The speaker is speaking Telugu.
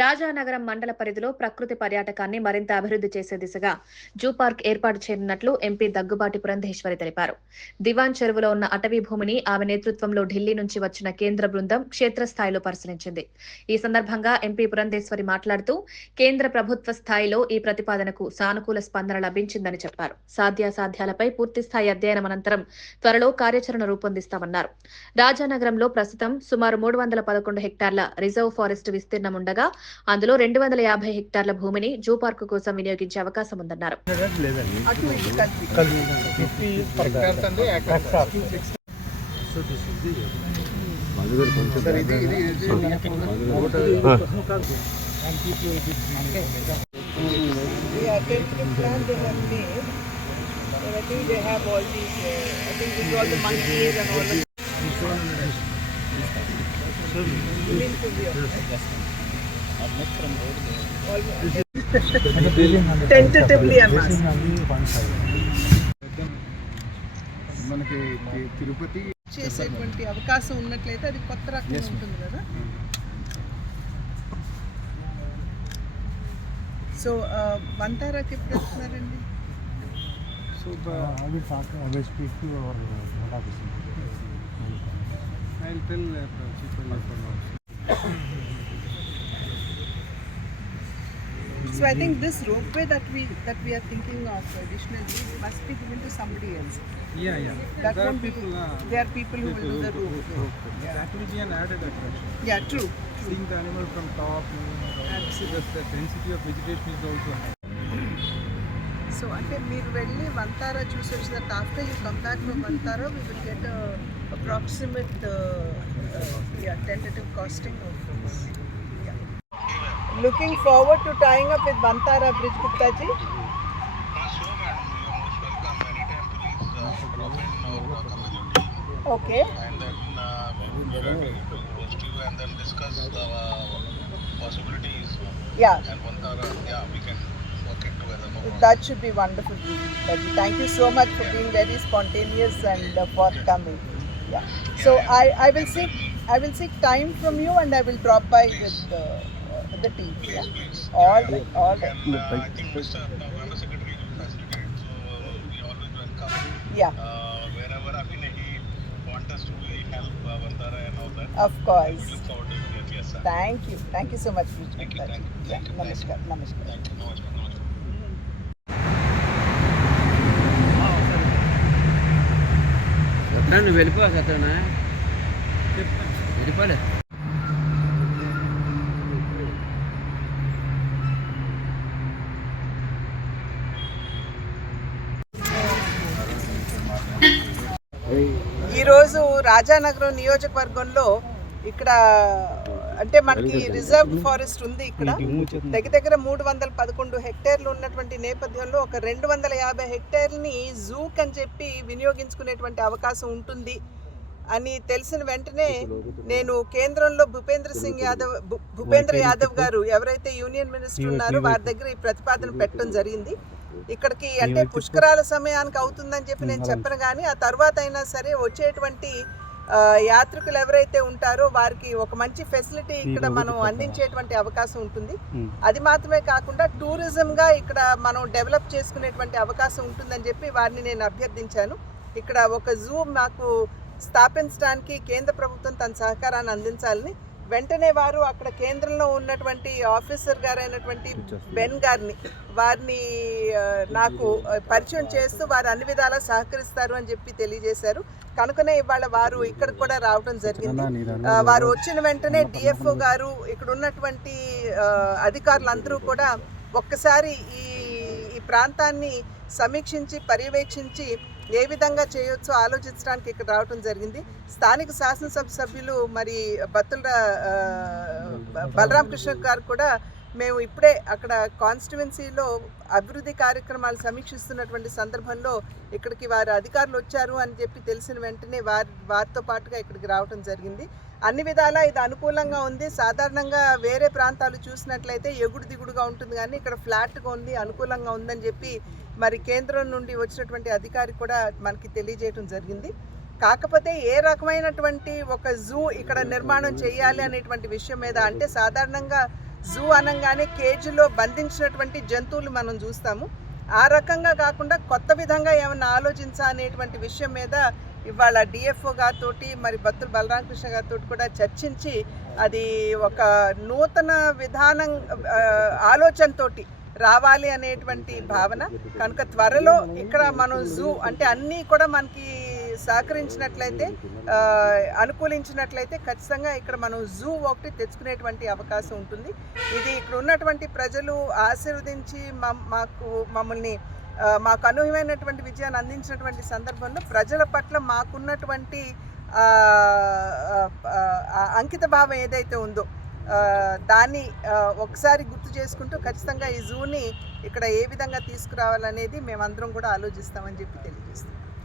రాజానగరం మండల పరిధిలో ప్రకృతి పర్యాటకాన్ని మరింత అభివృద్ధి చేసే దిశగా జూ పార్క్ ఏర్పాటు చేయనున్నట్లు ఎంపీ దగ్గుబాటి పురంధేశ్వరి తెలిపారు. దివాన్ చెరువులో ఉన్న అటవీ భూమిని ఆమె నేతృత్వంలో ఢిల్లీ నుంచి వచ్చిన కేంద్ర బృందం క్షేత్రస్థాయిలో పరిశీలించింది. ఈ సందర్భంగా ఎంపీ పురంధేశ్వరి మాట్లాడుతూ కేంద్ర ప్రభుత్వ స్థాయిలో ఈ ప్రతిపాదనకు సానుకూల స్పందన లభించిందని చెప్పారు. సాధ్యాసాధ్యాలపై పూర్తిస్థాయి అధ్యయనం అనంతరం త్వరలో కార్యాచరణ రూపొందిస్తామన్నారు. రాజానగరంలో ప్రస్తుతం సుమారు 311 హెక్టార్ల రిజర్వ్ ఫారెస్ట్ విస్తీర్ణం ఉండగా అందులో 250 హెక్టార్ల భూమిని జూ పార్కు కోసం వినియోగించే అవకాశం ఉందన్నారు. Tentatively, మనకి తిరుపతి చేసేటువంటి అవకాశం ఉన్నట్లయితే అది కొత్త రకంగా ఉంటుంది కదా. సో వంతారాకి ఎప్పుడు వెళ్తున్నారండి? So So I think this ropeway that we are thinking of additionally must be given to somebody else. Yeah. That won't be. There are people who will do the rope. That will be an added attraction. Yeah, true. Seeing the animal from top, absolutely. The density of vegetation is also high. So అంటే మీరు వెళ్ళి వంతారా చూసి వచ్చిన తర్వాత after you come back from Vantara, we will get a approximate tentative costing of this. Looking forward to tying up with Vantara Bridge, Gupta ji. Okay. And then we will host you and then discuss the possibilities. Yeah. And Vantara, we can work it together. No problem. That should be wonderful. Thank you so much for being very spontaneous and forthcoming. Yeah. So I will seek time from you and I will drop by with the team. Yeah. All right. I think Mr. Under Secretary will facilitate, so we always welcome. Yeah. Wherever he wants us to help Vantara and all that. Of course. We look forward to it. Yes, sir. Thank you so much. Thank you. Namaskar. Namaskar. నువ్వు వెళ్ళిపోనా వెళ్ళిపోలే. ఈరోజు రాజానగరం నియోజకవర్గంలో ఇక్కడ అంటే మనకి రిజర్వ్ ఫారెస్ట్ ఉంది. ఇక్కడ దగ్గర 311 హెక్టేర్లు ఉన్నటువంటి నేపథ్యంలో ఒక 250 హెక్టేర్ని జూక్ అని చెప్పి వినియోగించుకునేటువంటి అవకాశం ఉంటుంది అని తెలిసిన వెంటనే నేను కేంద్రంలో భూపేంద్ర యాదవ్ గారు ఎవరైతే యూనియన్ మినిస్టర్ ఉన్నారో వారి దగ్గర ఈ ప్రతిపాదన పెట్టడం జరిగింది. ఇక్కడికి అంటే పుష్కరాల సమయానికి అవుతుందని చెప్పి నేను చెప్పను, కానీ ఆ తర్వాత అయినా సరే వచ్చేటువంటి యాత్రికులు ఎవరైతే ఉంటారో వారికి ఒక మంచి ఫెసిలిటీ ఇక్కడ మనం అందించేటువంటి అవకాశం ఉంటుంది. అది మాత్రమే కాకుండా టూరిజంగా ఇక్కడ మనం డెవలప్ చేసుకునేటువంటి అవకాశం ఉంటుందని చెప్పి వారిని నేను అభ్యర్థించాను. ఇక్కడ ఒక జూ మాకు స్థాపించడానికి కేంద్ర ప్రభుత్వం తన సహకారాన్ని అందించాలని వెంటనే వారు అక్కడ కేంద్రంలో ఉన్నటువంటి ఆఫీసర్ గారైనటువంటి బెన్ వారిని నాకు పరిచయం చేస్తూ వారు అన్ని విధాలా సహకరిస్తారు అని చెప్పి తెలియజేశారు. కనుకనే ఇవాళ వారు ఇక్కడ కూడా రావడం జరిగింది. వారు వచ్చిన వెంటనే డిఎఫ్ఓ గారు ఇక్కడ ఉన్నటువంటి అధికారులందరూ కూడా ఒక్కసారి ఈ ప్రాంతాన్ని సమీక్షించి పర్యవేక్షించి ఏ విధంగా చేయొచ్చో ఆలోచించడానికి ఇక్కడ రావడం జరిగింది. స్థానిక శాసనసభ సభ్యులు మరి బత్తుల బలరామకృష్ణ గారు కూడా మేము ఇప్పుడే అక్కడ కాన్స్టిట్యువెన్సీలో అభివృద్ధి కార్యక్రమాలు సమీక్షిస్తున్నటువంటి సందర్భంలో ఇక్కడికి వారి అధికారులు వచ్చారు అని చెప్పి తెలిసిన వెంటనే వారితో పాటుగా ఇక్కడికి రావడం జరిగింది. అన్ని విధాలా ఇది అనుకూలంగా ఉంది. సాధారణంగా వేరే ప్రాంతాలు చూసినట్లయితే ఎగుడు దిగుడుగా ఉంటుంది, కానీ ఇక్కడ ఫ్లాట్గా ఉంది, అనుకూలంగా ఉందని చెప్పి మరి కేంద్రం నుండి వచ్చినటువంటి అధికారి కూడా మనకి తెలియజేయడం జరిగింది. కాకపోతే ఏ రకమైనటువంటి ఒక జూ ఇక్కడ నిర్మాణం చేయాలి అనేటువంటి విషయం మీద అంటే సాధారణంగా జూ అనగానే కేజీలో బంధించినటువంటి జంతువులు మనం చూస్తాము. ఆ రకంగా కాకుండా కొత్త విధంగా ఏమన్నా ఆలోచించా అనేటువంటి విషయం మీద ఇవాళ డిఎఫ్ఓ గారితో మరి బత్తుల బలరామకృష్ణ గారితో కూడా చర్చించి అది ఒక నూతన విధానం ఆలోచనతోటి రావాలి అనేటువంటి భావన. కనుక త్వరలో ఇక్కడ మనం జూ అంటే అన్నీ కూడా మనకి సహకరించినట్లయితే అనుకూలించినట్లయితే ఖచ్చితంగా ఇక్కడ మనం జూ ఒకటి తెచ్చుకునేటువంటి అవకాశం ఉంటుంది. ఇది ఇక్కడ ఉన్నటువంటి ప్రజలు ఆశీర్వదించి మమ్మల్ని మాకు అనూహ్యమైనటువంటి విజయాన్ని అందించినటువంటి సందర్భంలో ప్రజల పట్ల మాకున్నటువంటి అంకిత భావం ఏదైతే ఉందో దాన్ని ఒకసారి గుర్తు చేసుకుంటూ ఖచ్చితంగా ఈ జూని ఇక్కడ ఏ విధంగా తీసుకురావాలనేది మేమందరం కూడా ఆలోచిస్తామని చెప్పి తెలియజేస్తాం.